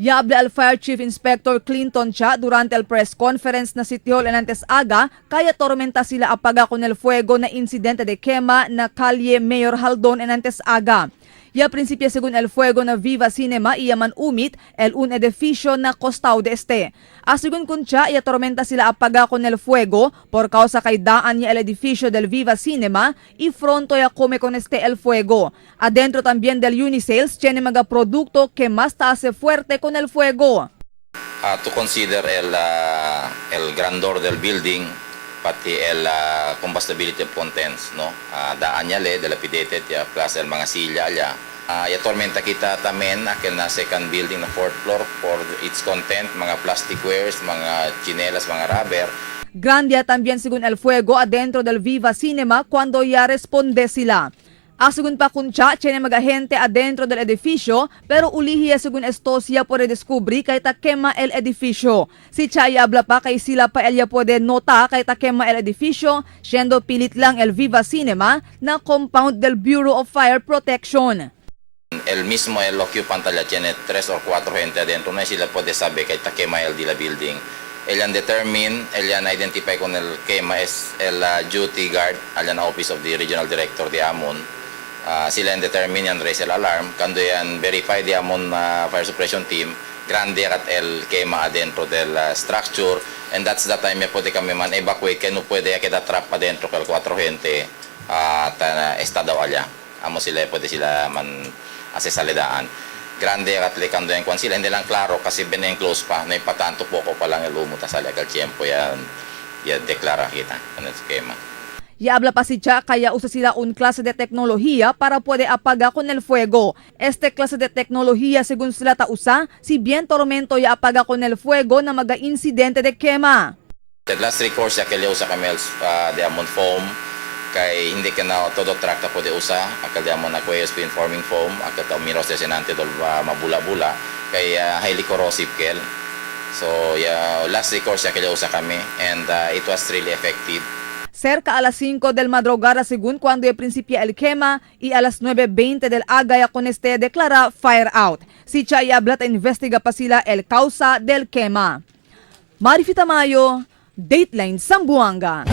Yable al Fire Chief Inspector Clinton siya durante el press conference na City Hall antes aga, kaya tormenta sila apaga con el fuego na insidente de quema na Calle Mayor Haldon antes aga. Ya principio según el fuego na Viva Cinema iyaman umit el un edificio na Costao de Este. Asigun kun siya, iya tormenta sila apaga con el fuego por causa kay daan niya el edificio del Viva Cinema y fronto ya come con este el fuego. Adentro también del Unisales tiene mga producto que más taase fuerte con el fuego. To consider el grandor del building, pati el combustibility of contents, no? Daan niya dilapidated ya, plus el mga silya ya. Ya tormenta kita tamen aquel na second building na fourth floor for its content, mga plastic wares, mga chinelas, mga rubber. Grandia también según el fuego adentro del Viva Cinema cuando ya responde sila. Según pa kuncha, tiene mga gente adentro del edificio, pero ulihiya según esto siya puede descubrir kay takema el edificio. Si Chaya habla pa kay sila pa ella puede nota kay takema el edificio, siendo pilit lang el Viva Cinema na compound del Bureau of Fire Protection. El mismo el occupant ya tiene 3 o 4 gente adentro, no sila puede saber kay takema el de la building. Elian determine, elian identify con el quema es el duty guard, alian office of the regional director de Amon. Sila yang determine yan raise el alarm, kando yan verify di Amon fire suppression team, grande at el quema adentro del structure, and that's the time ya pwede kami man evacuate, kaya no pwede ya queda trap adentro kal 4 gente at estado allá. Amo sila pwede sila man asesalidaan. Grande at lekando yan kwan sila, hindi lang klaro kasi close pa, na ipatanto poco pa lang el umuta sa legal tiempo yan deklara kita con el esquema. Y habla pa si Cha kaya usa sila un klase de teknolohiya para puede apaga con el fuego. Este klase de teknolohiya según sila tausa, si bien tormento ya apaga con el fuego na maga insidente de quema. The last recourse ya que le usa kami de Amon foam, kay hindi ka na todo track na pwede usa, akal di Amon na kuya spin forming foam, akal ta umiros de sinante dol mabula-bula, kay highly corrosive kel. So last recourse ya que le usa kami, and it was really effective. Cerca a las 5 del madrugada según cuando ya principia el quema y a las 9:20 del agaya con este declara fire out. Si Chay hablat investiga pa sila el causa del quema. Marifita Mayo, Dateline Zamboanga.